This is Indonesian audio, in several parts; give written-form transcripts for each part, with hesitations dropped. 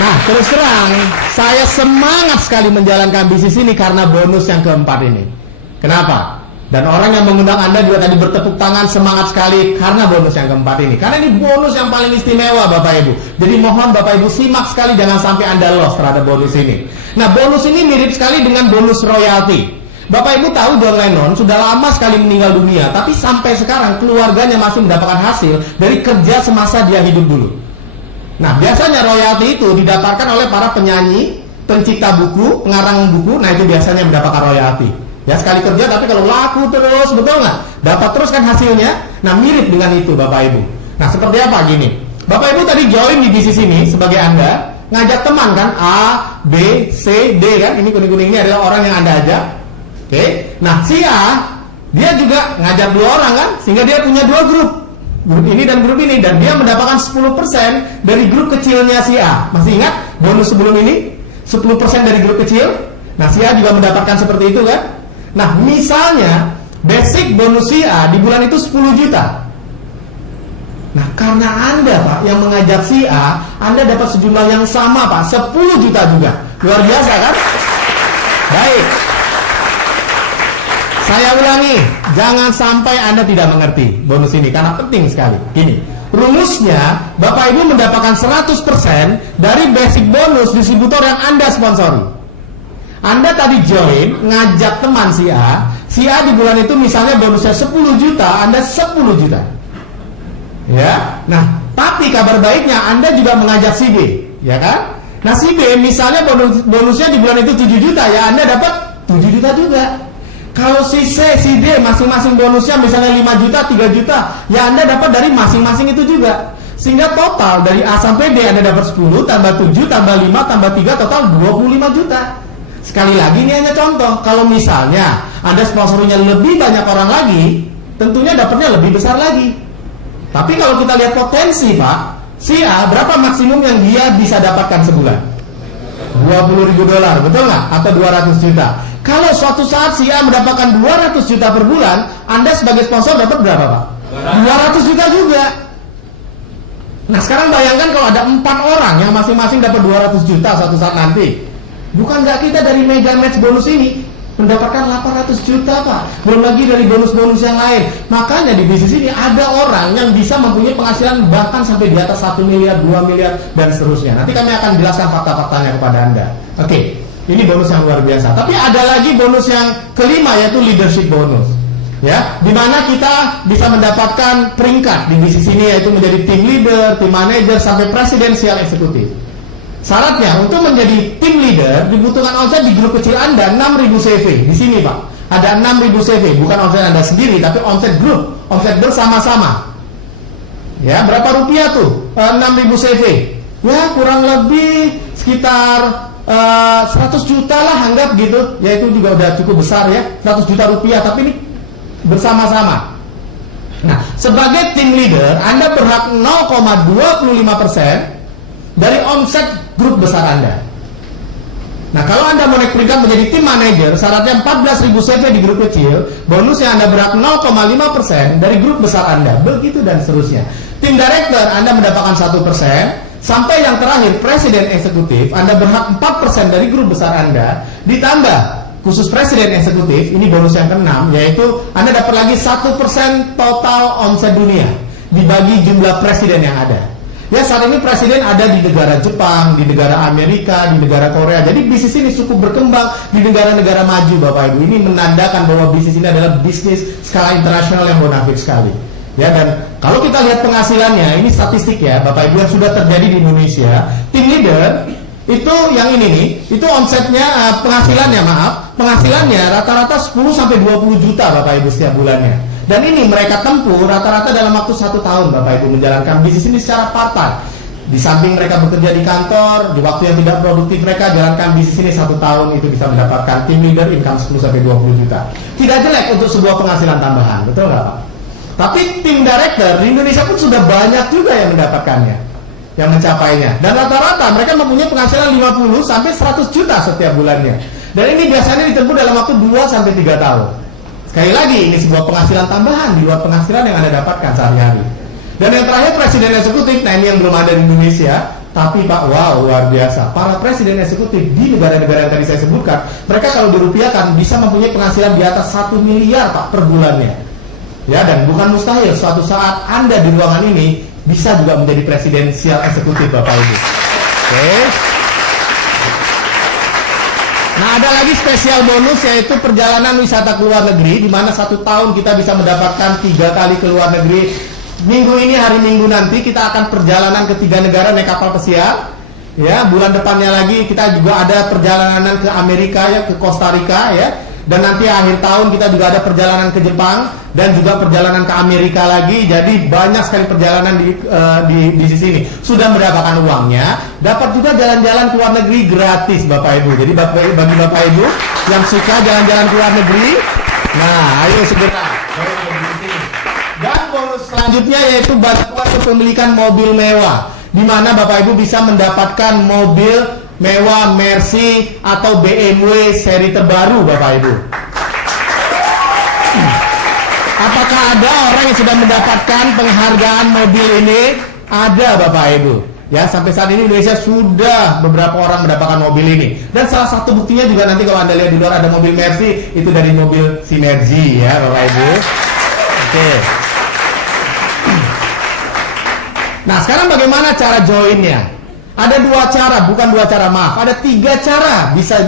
Nah, terus terang, saya semangat sekali menjalankan bisnis ini karena bonus yang keempat ini. Kenapa? Dan orang yang mengundang Anda juga tadi bertepuk tangan semangat sekali karena bonus yang keempat ini. Karena ini bonus yang paling istimewa Bapak Ibu. Jadi mohon Bapak Ibu simak sekali, jangan sampai Anda lost terhadap bonus ini. Nah, bonus ini mirip sekali dengan bonus royalti. Bapak Ibu tahu John Lennon sudah lama sekali meninggal dunia, tapi sampai sekarang keluarganya masih mendapatkan hasil dari kerja semasa dia hidup dulu. Nah, biasanya royalti itu didapatkan oleh para penyanyi, pencipta buku, pengarang buku. Nah, itu biasanya mendapatkan royalti. Ya, sekali kerja, tapi kalau laku terus, betul nggak? Dapat terus kan hasilnya. Nah, mirip dengan itu Bapak Ibu. Nah, seperti apa gini? Bapak Ibu tadi join di bisnis ini sebagai Anda, ngajak teman kan, A, B, C, D kan? Ini kuning-kuning ini adalah orang yang Anda ajak. Oke. Nah, si A, dia juga ngajak 2 orang kan? Sehingga dia punya 2 grup. Grup ini dan grup ini, dan dia mendapatkan 10% dari grup kecilnya si A. Masih ingat bonus sebelum ini? 10% dari grup kecil. Nah, si A juga mendapatkan seperti itu kan? Nah, misalnya basic bonus si A di bulan itu 10 juta. Nah, karena Anda Pak yang mengajak si A, Anda dapat sejumlah yang sama Pak, 10 juta juga. Luar biasa kan? Baik. Saya ulangi, jangan sampai Anda tidak mengerti bonus ini karena penting sekali. Gini, rumusnya Bapak Ibu mendapatkan 100% dari basic bonus distributor yang Anda sponsori. Anda tadi join, ngajak teman si A di bulan itu misalnya bonusnya 10 juta, Anda 10 juta. Ya, nah, tapi kabar baiknya Anda juga mengajak si B, ya kan? Nah, si B misalnya bonusnya di bulan itu 7 juta, ya Anda dapat 7 juta juga. Kalau si C, si D masing-masing bonusnya misalnya 5 juta, 3 juta, ya Anda dapat dari masing-masing itu juga. Sehingga total dari A sampai D Anda dapat 10, tambah 7, tambah 5, tambah 3, total 25 juta. Sekali lagi ini hanya contoh. Kalau misalnya Anda sponsorinya lebih banyak orang lagi, tentunya dapatnya lebih besar lagi. Tapi kalau kita lihat potensi Pak, si A berapa maksimum yang dia bisa dapatkan sebulan? $20.000, betul nggak? Atau 200 juta. Kalau suatu saat si A mendapatkan 200 juta per bulan, Anda sebagai sponsor dapat berapa Pak? 200 juta juga. Nah, sekarang bayangkan kalau ada 4 orang yang masing-masing dapat 200 juta suatu saat nanti. Bukan nggak kita dari mega match bonus ini mendapatkan 800 juta Pak. Belum lagi dari bonus-bonus yang lain. Makanya di bisnis ini ada orang yang bisa mempunyai penghasilan bahkan sampai di atas 1 miliar, 2 miliar, dan seterusnya. Nanti kami akan jelaskan fakta-faktanya kepada Anda. Oke. Ini bonus yang luar biasa. Tapi ada lagi bonus yang kelima, yaitu leadership bonus. Ya, di mana kita bisa mendapatkan peringkat di bisnis ini, yaitu menjadi team leader, team manager, sampai presidensial eksekutif. Syaratnya untuk menjadi team leader dibutuhkan omset di grup kecil Anda 6.000 CV. Di sini Pak, ada 6.000 CV, bukan omset Anda sendiri, tapi omset grup, omset bersama-sama. Ya, berapa rupiah tuh? 6.000 CV. Ya, kurang lebih sekitar 100 juta lah, anggap gitu. Ya, itu juga udah cukup besar ya, 100 juta rupiah, tapi ini bersama-sama. Nah, sebagai team leader Anda berhak 0,25% dari omset grup besar Anda. Nah, kalau Anda mau naik peringkat menjadi team manager, syaratnya 14.000 CV di grup kecil, bonusnya Anda berhak 0,5% dari grup besar Anda. Begitu dan seterusnya. Tim director Anda mendapatkan 1%. Sampai yang terakhir, presiden eksekutif, Anda berhak 4% dari grup besar Anda. Ditambah, khusus presiden eksekutif, ini bonus yang ke-6, yaitu Anda dapat lagi 1% total omset dunia, dibagi jumlah presiden yang ada. Ya, saat ini presiden ada di negara Jepang, di negara Amerika, di negara Korea. Jadi bisnis ini cukup berkembang di negara-negara maju Bapak Ibu. Ini menandakan bahwa bisnis ini adalah bisnis skala internasional yang bonafit sekali. Ya, dan kalau kita lihat penghasilannya, ini statistik ya Bapak Ibu yang sudah terjadi di Indonesia. Team leader itu yang ini nih, itu omsetnya, penghasilannya rata-rata 10-20 juta Bapak Ibu setiap bulannya. Dan ini mereka tempuh rata-rata dalam waktu 1 tahun Bapak Ibu menjalankan bisnis ini secara part-time. Di samping mereka bekerja di kantor, di waktu yang tidak produktif mereka jalankan bisnis ini 1 tahun, itu bisa mendapatkan team leader income 10-20 juta. Tidak jelek untuk sebuah penghasilan tambahan, betul nggak Pak? Tapi tim director di Indonesia pun sudah banyak juga yang mendapatkannya, yang mencapainya. Dan rata-rata mereka mempunyai penghasilan 50-100 juta setiap bulannya. Dan ini biasanya ditempuh dalam waktu 2-3 tahun. Sekali lagi, ini sebuah penghasilan tambahan di luar penghasilan yang Anda dapatkan sehari-hari. Dan yang terakhir, presiden eksekutif. Nah, ini yang belum ada di Indonesia, Tapi Pak, wow, luar biasa. Para presiden eksekutif di negara-negara yang tadi saya sebutkan, mereka kalau dirupiahkan bisa mempunyai penghasilan di atas 1 miliar Pak per bulannya. Ya, dan bukan mustahil suatu saat Anda di ruangan ini bisa juga menjadi presidensial eksekutif Bapak Ibu. Oke. Nah, ada lagi spesial bonus, yaitu perjalanan wisata ke luar negeri, di mana 1 tahun kita bisa mendapatkan 3 kali ke luar negeri. Minggu ini, hari Minggu nanti kita akan perjalanan ke 3 negara naik kapal pesiar. Ya, bulan depannya lagi kita juga ada perjalanan ke Amerika, ya, ke Costa Rica, ya. Dan nanti akhir tahun kita juga ada perjalanan ke Jepang dan juga perjalanan ke Amerika lagi. Jadi banyak sekali perjalanan di sini. Sudah mendapatkan uangnya, dapat juga jalan-jalan ke luar negeri gratis Bapak Ibu. Jadi bagi Bapak Ibu yang suka jalan-jalan ke luar negeri, nah ayo segera. Dan bonus selanjutnya yaitu bantuan kepemilikan mobil mewah, di mana Bapak Ibu bisa mendapatkan mobil mewah Mercy atau BMW seri terbaru Bapak Ibu. Apakah ada orang yang sudah mendapatkan penghargaan mobil ini? Ada Bapak Ibu. Ya, sampai saat ini Indonesia sudah beberapa orang mendapatkan mobil ini. Dan salah satu buktinya juga nanti kalau Anda lihat di luar ada mobil Mercy, itu dari mobil Sinergi ya Bapak Ibu. Oke. Nah, sekarang bagaimana cara joinnya? Ada 2 cara, bukan 2 cara, maaf. Ada 3 cara bisa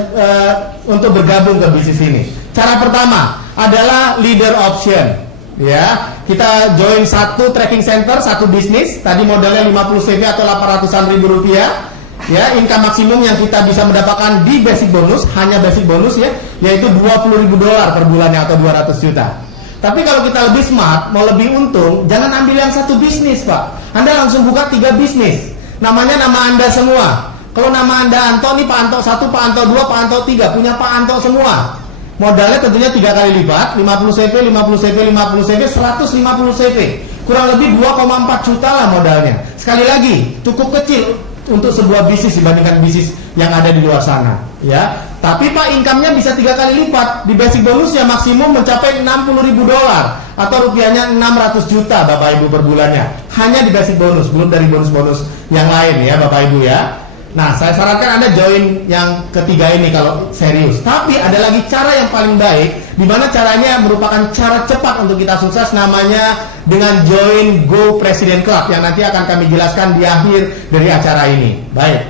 untuk bergabung ke bisnis ini. Cara pertama adalah leader option. Ya, kita join 1 tracking center, 1 bisnis. Tadi modalnya 50 CV atau 800-an ribu rupiah. Ya, income maksimum yang kita bisa mendapatkan di basic bonus, hanya basic bonus ya, yaitu $20.000 per bulannya atau 200 juta. Tapi kalau kita lebih smart, mau lebih untung, jangan ambil yang 1 bisnis Pak. Anda langsung buka 3 bisnis. Namanya nama Anda semua. Kalau nama Anda Anto, nih Pak Anto 1, Pak Anto 2, Pak Anto 3, punya Pak Anto semua. Modalnya tentunya 3 kali lipat, 50 CV, 50 CV, 50 CV, 150 CV. Kurang lebih 2,4 juta lah modalnya. Sekali lagi, cukup kecil untuk sebuah bisnis dibandingkan bisnis yang ada di luar sana. Ya, tapi Pak income-nya bisa 3 kali lipat. Di basic bonusnya maksimum mencapai $60.000 atau rupiahnya 600 juta Bapak Ibu per bulannya. Hanya di basic bonus, belum dari bonus-bonus yang lain ya Bapak Ibu ya. Nah, saya sarankan Anda join yang ketiga ini kalau serius. Tapi ada lagi cara yang paling baik, di mana caranya merupakan cara cepat untuk kita sukses, namanya dengan join Go President Club yang nanti akan kami jelaskan di akhir dari acara ini. Baik.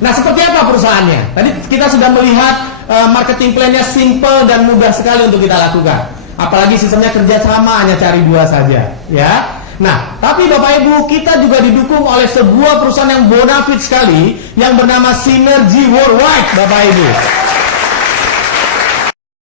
Nah, seperti apa perusahaannya? Tadi kita sudah melihat marketing plan-nya simple dan mudah sekali untuk kita lakukan. Apalagi sistemnya kerjasama, hanya cari 2 saja, ya. Nah, tapi Bapak Ibu, kita juga didukung oleh sebuah perusahaan yang bonafit sekali yang bernama Sinergi Worldwide, Bapak Ibu.